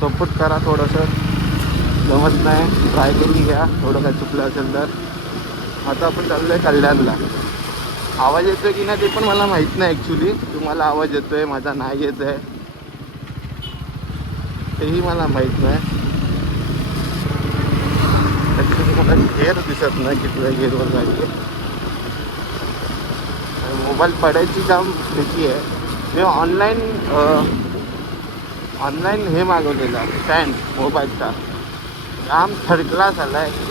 Support करा थोडंसं. जमत नाही ट्राय करून घ्या थोडं काय चुकलं असेल तर. आता आपण चाललो आहे कल्याणला. आवाज येतो आहे की नाही ते पण मला माहीत नाही ॲक्च्युली. तुम्हाला आवाज येतो आहे माझा नाही येत आहे तेही मला माहीत नाही. ॲक्च्युली मला गेअर दिसत नाही किती गेअरवर गाडी आहे. मोबाईल पडायची काम त्याची आहे. मी ऑनलाईन हे मागवलेला स्टँड मोबाईलचा. काम थर्ड क्लास आला आहे.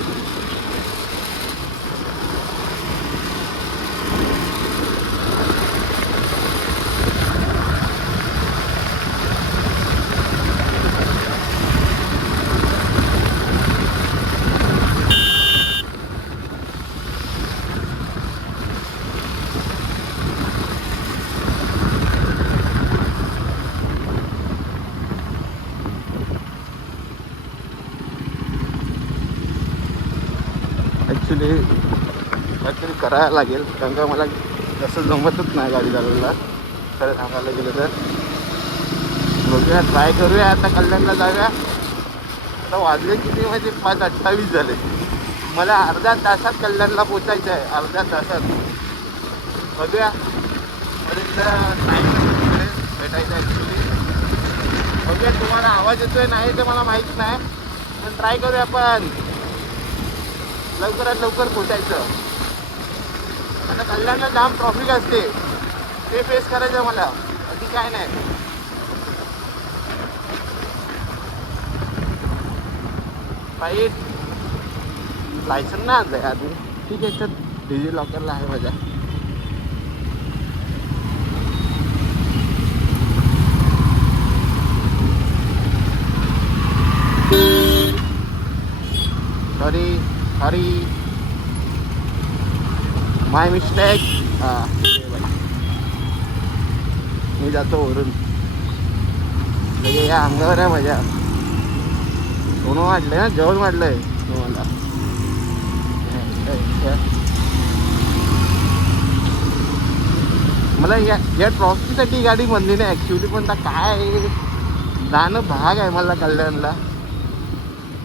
ॲक्च्युली काहीतरी करायला लागेल कारण का मला तसं जमतच नाही गाडी चालवायला खरं सांगायला गेलं तर. बघूया ट्राय करूया. आता कल्याणला जाऊया. आता वाजले किती म्हणजे 5:28 झाले. मला अर्ध्या तासात कल्याणला पोचायचं आहे. अर्ध्या तासात. बघूया टाईम भेटायचं ॲक्च्युली. बघूया तुम्हाला आवाज येतोय नाही तर मला माहीत नाही पण ट्राय करूया आपण लवकरात लवकर पोचायचं. आता कल्याणला जाम ट्रॉफिक असते ते फेस करायचं मला. बाकी काय नाही. बाईक लायसन नाही आणलं आहे अजून. ठीक आहे तर डिजी लॉकरला आहे माझ्या. सॉरी माय मिस्टेक. मी जातो वरून. म्हणजे या अंगावर आहे माझ्या. सोनं वाढलं ना जेवण वाढलं आहे तुम्हाला. मला या ट्रॉफीसाठी गाडी बनली नाही ॲक्च्युली. पण आता काय जाणं भाग आहे मला कल्याणला.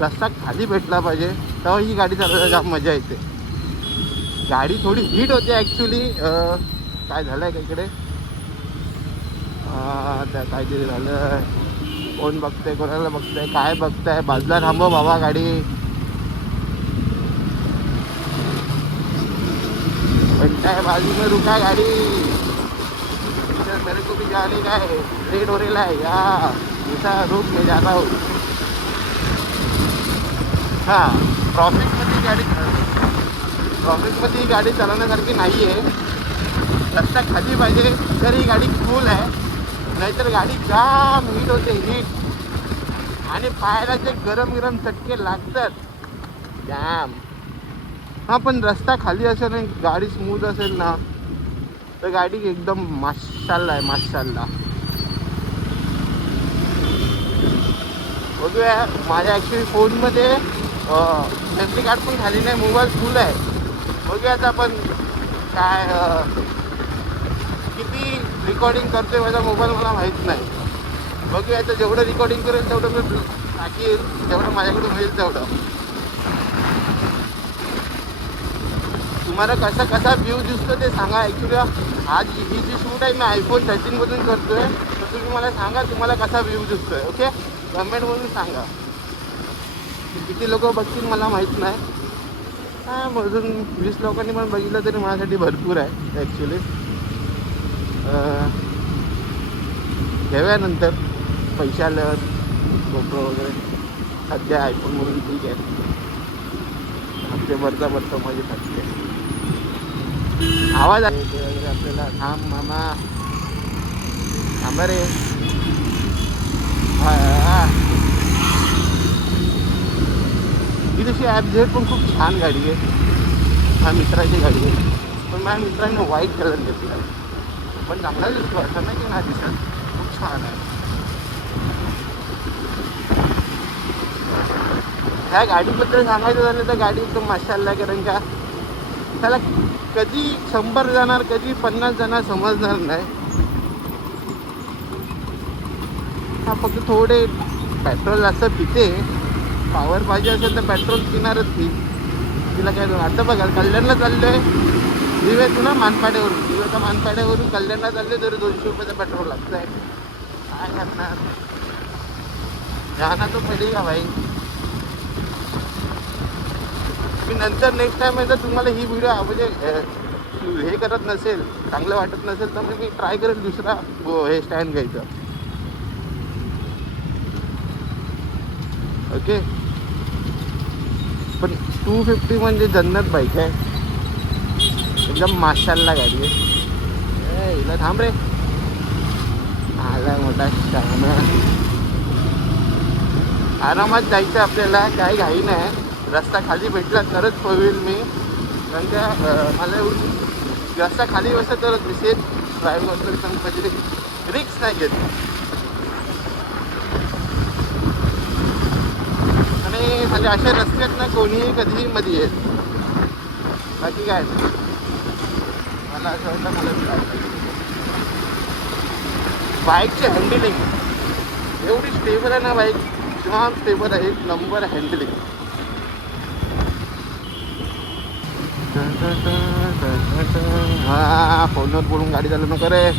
रस्ता खाली भेटला पाहिजे तेव्हा ही गाडी चालवायला जाम मजा येते. गाडी थोडी हीट होते ॲक्च्युली. काय झालं आहे का इकडे त्या काहीतरी झालं. कोण बघतंय कोणाला बघतंय काय बघताय. बाजूला थांबव बाबा गाडी. बनता है बाजू में रुका गाड़ी. मेरे को भी जाने का है. रेड हो रहा है या ऐसा रुक मैं जा रहा हूँ. हां ट्रॉफिकमध्ये ही गाडी चालवण्यासारखी नाही आहे. रस्ता खाली पाहिजे तर ही गाडी कूल आहे. नाहीतर गाडी जाम हीट होते हीट. आणि पायाला जे गरम चटके लागतात जाम. हां पण रस्ता खाली असेल आणि गाडी स्मूथ असेल ना तर गाडी एकदम माशाल्ला आहे माशाल्ला. बघूया माझ्या ॲक्च्युली फोनमध्ये मेमरी कार्ड पण खाली नाही. मोबाईल फुल आहे. बघूया आता आपण काय किती रेकॉर्डिंग करतोय माझा मोबाईल मला माहीत नाही. बघूया आता जेवढं रेकॉर्डिंग करेल तेवढं मी टाकील. जेवढं माझ्याकडून होईल तेवढं. तुम्हाला कसा व्ह्यू दिसतो ते सांगा. ॲक्च्युली आज ही जी शूट आहे मी iPhone 13मधून करतो आहे. तर तुम्ही मला सांगा तुम्हाला कसा व्ह्यू दिसतो आहे. ओके कमेंटमधून सांगा. किती लोक बघतील मला माहीत नाही. हां अजून 20 लोकांनी पण बघितलं तरी माझ्यासाठी भरपूर आहे ॲक्च्युली. घेऊया नंतर पैसे आल्यावर GoPro वगैरे. सध्या iPhoneमधून ठीक आहे. हप्ते भरता माझी थकते. आवाज आहे वगैरे आपल्याला. थांब मामा थांबा रे. ही तशी ॲपझेड पण खूप छान गाडी आहे. माझ्या मित्राची गाडी आहे पण माझ्या मित्राने व्हाईट कलर घेतला आहे. पण चांगला दिसतो असं नाही की नाही दिसत. खूप छान आहे. ह्या गाडीबद्दल सांगायचं झालं तर गाडी एकदम माशाल्ला आहे. कारण का त्याला कधी 100 जाणार कधी 50 जाणार समजणार नाही. हा फक्त थोडे पेट्रोल जास्त पिते, पॉवर पाहिजे असेल तर पेट्रोल पिणारच ती. तिला काय आता बघा कल्याणला चाललोय दिव्यातून मानपाड्यावरून, दिव्याच्या मानपाड्यावरून कल्याणला चालले तरी 200 रुपयाचा पेट्रोल लागतं आहे. काय करणार, जाना तो पडेगा भाई. मी नंतर नेक्स्ट टाइम जर तुम्हाला ही व्हिडिओ म्हणजे हे करत नसेल, चांगलं वाटत नसेल तर मग मी ट्राय करेल दुसरा हे स्टँड घ्यायचं. ओके, पण 250 म्हणजे जन्नत बाईक आहे, एकदम माशाल्ला गाडी आहे. हिला थांब रे, आला मोठा शान. आरामात जायचं आपल्याला, काही घाई नाही. रस्ता खाली भेटला तरच पळवेल मी, कारण का मला एवढी रस्ता खाली बसला तरच दिसेल. ड्रायव्हिंग वगैरे पण म्हणजे रिक्स नाही घेत. आणि म्हणजे अशा रस्त्यात ना कोणीही कधीही मध्ये येत. बाकी काय मला असं वाटतं, मला बाईकची हँडलिंग एवढी स्टेबल आहे ना, बाईक किंवा स्टेबल आहे, एक नंबर हँडलिंग. हा फोनवर बोलून गाडी चालू नको रे.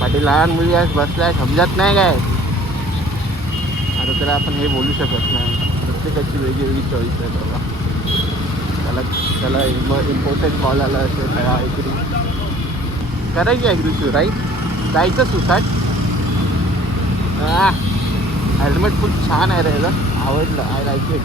पाठी लहान मुली आज बसलाय, समजत नाही काय. आता त्याला आपण हे बोलू शकत नाही, प्रत्येकाची वेगळी चॉईस आहे बाबा. त्याला इम्पॉर्टंट कॉल आला असेल, ॲग्री करायची, ॲग्री राईट, जायचं सुसाट. हेल्मेट खूप छान आहे रे, आवडलं, आय लाईक इट.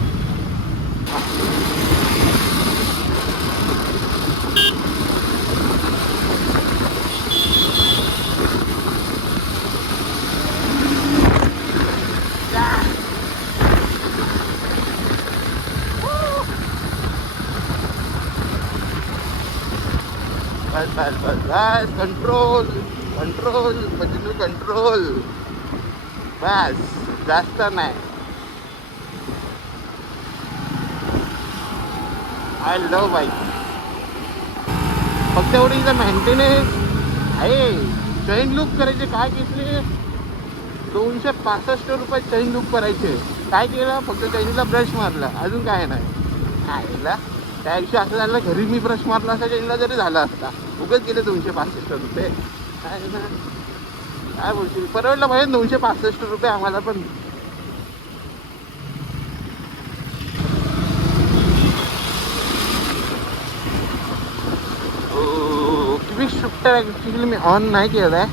बस बस बस, कंट्रोल कंट्रोल मजनू, कंट्रोल. बस, जास्त नाही. I love bike. फक्त एवढी इथं मेंटेनन्स आहे. चैन लूप करायचे, काय घेतले 265 रुपये चैन लूप करायचे. काय केलं, फक्त चैनीला ब्रश मारला, अजून काय नाही. आईला त्या दिवशी असं झालं, घरी मी ब्रश मारला असता चैनीला तरी झाला असता. उगाच गेले 265 रुपये. काय ना, काय बोलशील, परवडलं पाहिजे 265 रुपये आम्हाला पण. Quick shifter actually me on नाही केलं आहे.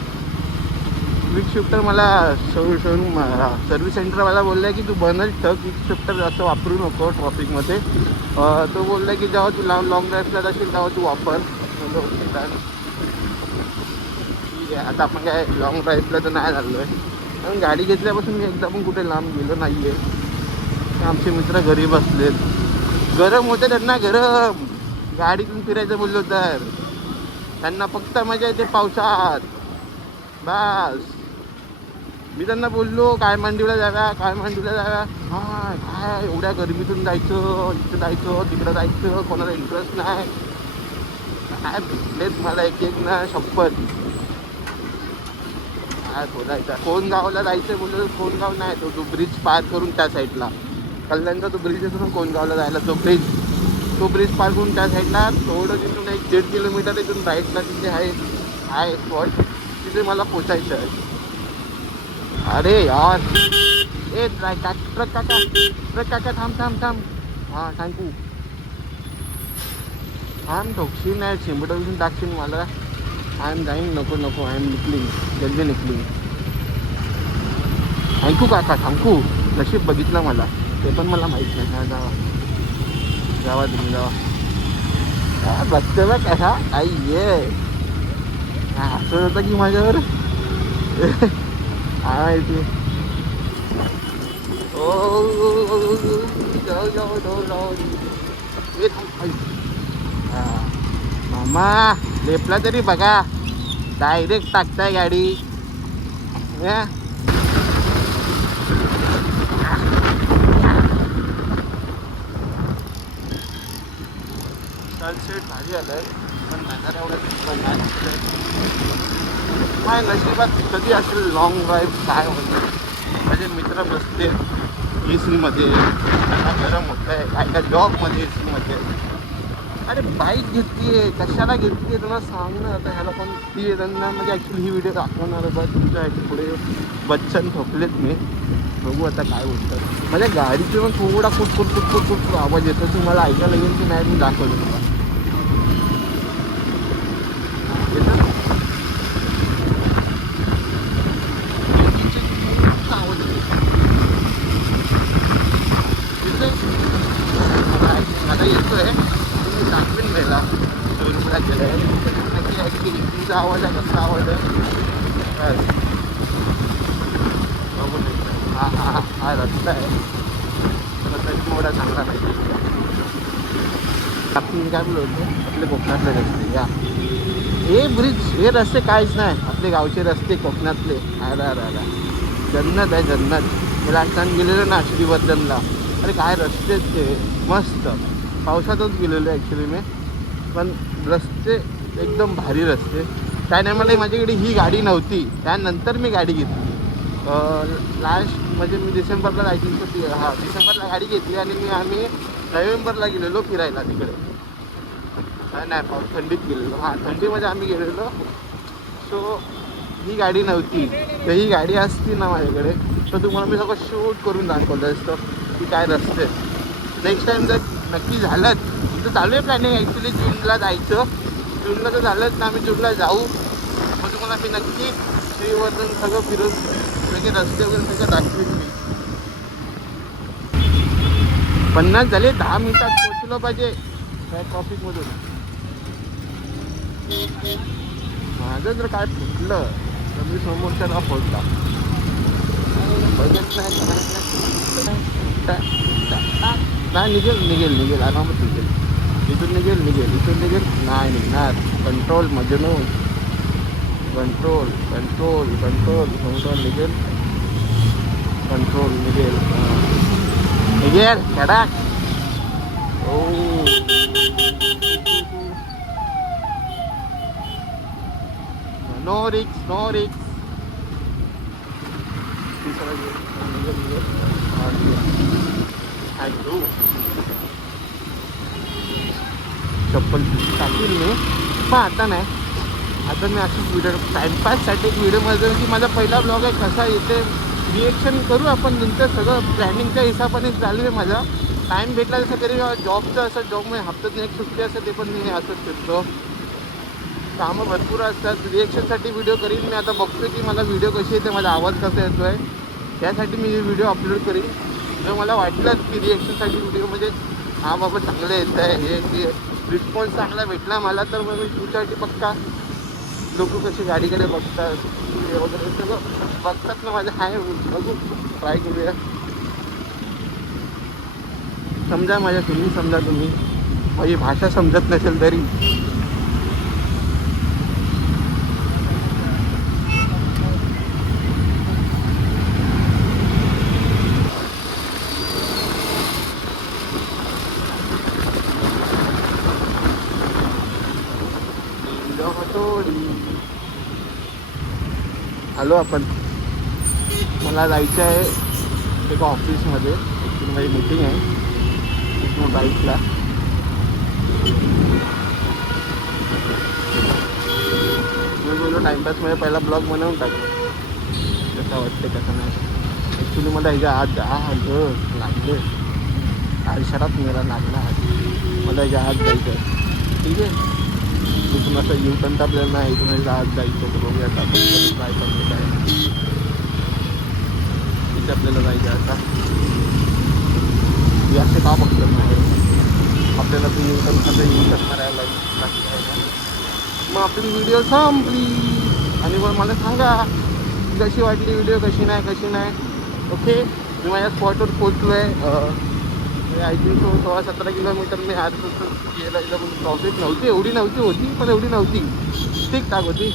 क्विक शिफ्टर मला शोरूम सर्व्हिस सेंटरवाला बोलला आहे की तू बनल ठेव, क्विक शिफ्टर असं वापरू नको ट्रॉफिकमध्ये. तो बोलला की जेव्हा तू लॉंग ड्राईव्हला जाशील तेव्हा तू वापर. ठीक आहे, आता आपण काय लॉंग ड्राईव्हला तर नाही झालो आहे, कारण गाडी घेतल्यापासून मी एकदा पण कुठे लांब गेलो नाही आहे. आमचे मित्र घरी बसलेत, गरम होते त्यांना, गरम गाडीतून फिरायचं बोललो तर त्यांना फक्त मजा येते पावसात. बस मी त्यांना बोललो काय मांडीला जाव्या, काय मांडीला जाव्या. हां काय एवढ्या गरमीतून जायचं, इथं जायचं तिकडं जायचं, कोणाला इंटरेस्ट नाही. काय भेटलेत मला एक एक ना शपथ. काय बोलायचं, कोणगावला जायचं बोललो तर कोणगाव नाही, तो ब्रिज पार करून त्या साईडला, कल्याणचा तो ब्रिज येतो ना कोणगावला जायला, तो ब्रिज पार करून त्या साईडला थोडं तिथून 1-1.5 किलोमीटर इथून राईटला तिथे आहे स्पॉट, तिथे मला पोचायचं आहे. अरे यार, ए ट्रक काका थांब. हां थँक्यू. थांब, ठोकशील नाही, चिंबडवून टाकशील मला. आय एम जाईन, नको आय एम निकलिंग, जल्दी निकलिंग. थँक्यू काका, थँक्यू. नशीब बघितलं मला, ते पण मला माहीत नाही. हा जावा तुम्ही जावा. बघते बघ कसा आई ये हसत होता की माझ्यावर. काय माहिती. जाऊ मामा, लेपला तरी बघा, डायरेक्ट टाकताय गाडी. सनसेट भारी आलंय, पण नजर एवढं नाही. नशिबात कधी असेल लॉंग ड्राईव्ह काय होतं. माझे मित्र बसते ए सीमध्ये, त्यांना गरम होत आहे, काय काय जॉबमध्ये ए सीमध्ये. अरे बाईक घेतली आहे, कशाला घेतली आहे त्यांना सांग ना. आता ह्याला पण ती त्यांना म्हणजे ॲक्च्युली ही व्हिडिओ दाखवणार आहे, बस तुमच्या पुढे बच्चन ठोकलेत मी. बघू आता काय बोलतात. माझ्या गाडीचे पण थोडा खूप आवाज येतो, तुम्हाला ऐकायला येईल की नाही मी दाखवतो तुम्हाला. येतं आवाज आता येतोय, तुम्ही दाखवेन घ्यायला शोरूमला गेलं आहे नक्की ऐकली इंजिनचा आवाज आहे, कसा आवाज आहे बघून येतो. हा रस्ता आहे, रस्ता मोठा चांगला नाही. आपण काय बोललो होतो, आपले कोकणातले रस्ते या हे ब्रिज, हे रस्ते काहीच नाही, आपले गावचे रस्ते कोकणातले. अरा जन्नत आहे जन्नत. मी लास्टान गेलेलो ना श्रीवर्धनला, अरे काय रस्ते ते मस्त. पावसातच गेलेलो ॲक्च्युली मी, पण रस्ते एकदम भारी रस्ते. त्या टायमाला माझ्याकडे ही गाडी नव्हती, त्यानंतर मी गाडी घेतली. लास्ट म्हणजे मी डिसेंबरला जायची होती, डिसेंबरला गाडी घेतली आणि आम्ही नोव्हेंबरला गेलेलो फिरायला तिकडे. नाही थंडीत गेलेलो, थंडीमध्ये आम्ही गेलेलो. सो ही गाडी नव्हती, तर ही गाडी असती ना माझ्याकडे तर तुम्हाला मी सगळं शूट करून दाखवलं असतं की काय रस्ते. नेक्स्ट टाईम जर नक्की झालं तर चालू आहे प्लॅनिंग ॲक्च्युली जूनला जायचं. जूनला तर झालंच ना, आम्ही जूनला जाऊ. मग तुम्हाला मी नक्की श्रीवर्धन सगळं फिरून सगळे रस्ते वगैरे सगळं दाखवेन मी. 50 झाले, 10 मिनिटात पोचलं पाहिजे काय ट्रॉफिकमधून. माझं जर काय फुटलं तर मी समोरच्याला फोडला बघत नाही. निघेल आरामात निघेल. इथून निघेल नाही निघणार. कंट्रोल मजनू, कंट्रोल निघेल. खडाक. ओ नो रिक्स. चप्पल टाकली मी, पण आता नाही. आता मी अशीच व्हिडिओ टाईमपाससाठी एक व्हिडिओमध्ये की माझा पहिला ब्लॉग आहे कसा येते रिएक्शन करू आपण नंतर. सगळं प्लॅनिंगच्या हिशोबाने चालू आहे माझा. टाईम भेटला जसं तरी जॉबचं असं जॉबमध्ये हप्त्यातून एक सुट्टी असते, ते पण मी असंच फिरतो. कामं भरपूर असतात. रिएक्शनसाठी व्हिडिओ करीन मी. आता बघतो की मला व्हिडिओ कशी येते, माझा आवाज कसा येतो आहे, त्यासाठी मी व्हिडिओ अपलोड करीन. जर मला वाटलं की रिएक्शनसाठी व्हिडिओ म्हणजे हा बाबा चांगलं येतं आहे, हे ते रिस्पॉन्स चांगला भेटला मला, तर मग मी तुमच्यासाठी पक्का लोक कशी गाडीकडे बघतात वगैरे सगळं बघतात ना माझं आहे. बघू ट्राय करूया. समजा तुम्ही माझी भाषा समजत नसेल तरी. आलो आपण. मला जायचं आहे एका ऑफिसमध्ये, ॲक्च्युली माझी मीटिंग आहे तिथून बाईकला. मी बोललो टाईमपासमध्ये पहिला ब्लॉग बनवून टाकतो, कसं वाटते कसं नाही. ॲक्च्युली मला ह्याच्या आज लागले आयुष्यात मेरा लागला मला ह्याच्या आज जायचं आहे. ठीक आहे, इथून असं युटर्न आपल्याला नाही, इथून आज जायचं तर बघूया आता आपण ट्राय करतो काय इथे आपल्याला जायचं. आता हे असे का बघतात नाही आपल्याला ते युटर्न मारायला लागतं. मग आपली व्हिडिओ संपली आणि मग मला सांगा कशी वाटली व्हिडिओ, कशी नाही. ओके, मी माझ्या स्पॉटवर पोचलो आहे. आय थिंक 16-17 किलोमीटर मी आज गेला. पण ट्रॉफिक नव्हती, एवढी नव्हती, ठीकठाक होती.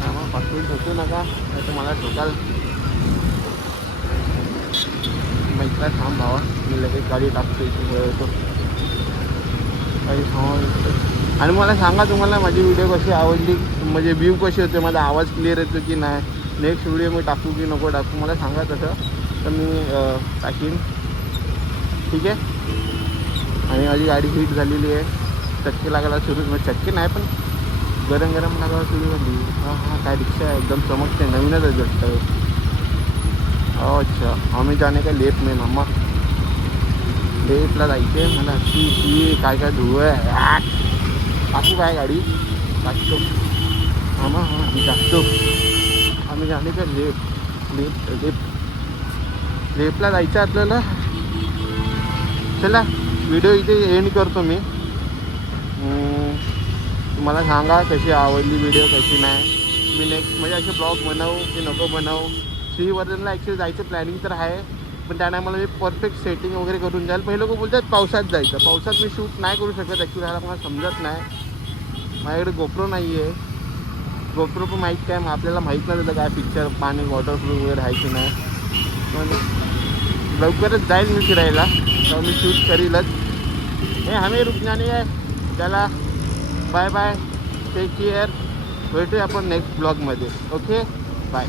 मग पासपोर्ट ठोकू नका नाही तर मला ठोकाल. मैत्रा थांब भावा, मी लगेच गाडी टाकतो इथून वेळ होतो काही सांगा. आणि मला सांगा तुम्हाला माझी व्हिडिओ कशी आवडली, म्हणजे व्ह्यू कशी होते, माझा आवाज क्लिअर येतो की नाही, नेक्स्ट व्हिडिओ मी टाकू की नको टाकू मला सांगा तसं, तर मी टाकीन. ठीक आहे. आणि माझी गाडी हीट झालेली आहे, चक्के लागायला सुरू, म्हणजे चक्के नाही पण गरम गरम लागायला सुरू झाली. हां काय रिक्षा आहे, एकदम चमकते, नवीनच आहे जस्ट. अच्छा आम्ही जाणे का लेप में मामा, लेपला जायचे मला. ती काय काय धुवं आहे, टाकू काय गाडी टाकतो मामा. हां आम्ही टाकतो, आम्ही जाणे का लेप लेप लेप लेपला जायचं आपल्याला. चला व्हिडिओ इथे एंड करतो मी. तुम्हाला सांगा कशी आवडली व्हिडिओ कशी नाही. मी नेक्स्ट म्हणजे असे ब्लॉग बनवू की नको बनवू. श्रीवर्धनला ॲक्च्युली जायचं प्लॅनिंग तर आहे, पण त्या टायमाला मी परफेक्ट सेटिंग वगैरे करून जाईल. पहिले लोक बोलतात पावसात जायचं, पावसात मी शूट नाही करू शकत ॲक्च्युली, ह्याला मला समजत नाही. माझ्याकडे गोप्रो नाही आहे. गोप्रो पण माहीत काय आपल्याला माहीत नाही होतं काय पिक्चर पाणी वॉटरप्रूफ वगैरे आहे की नाही. पण लवकरच जाईल मी फिरायला, तर मी शूट करीलच. हे हमें रुकना नाही आहे. त्याला बाय बाय, टेक केअर. भेटूया आपण नेक्स्ट ब्लॉगमध्ये. Okay bye.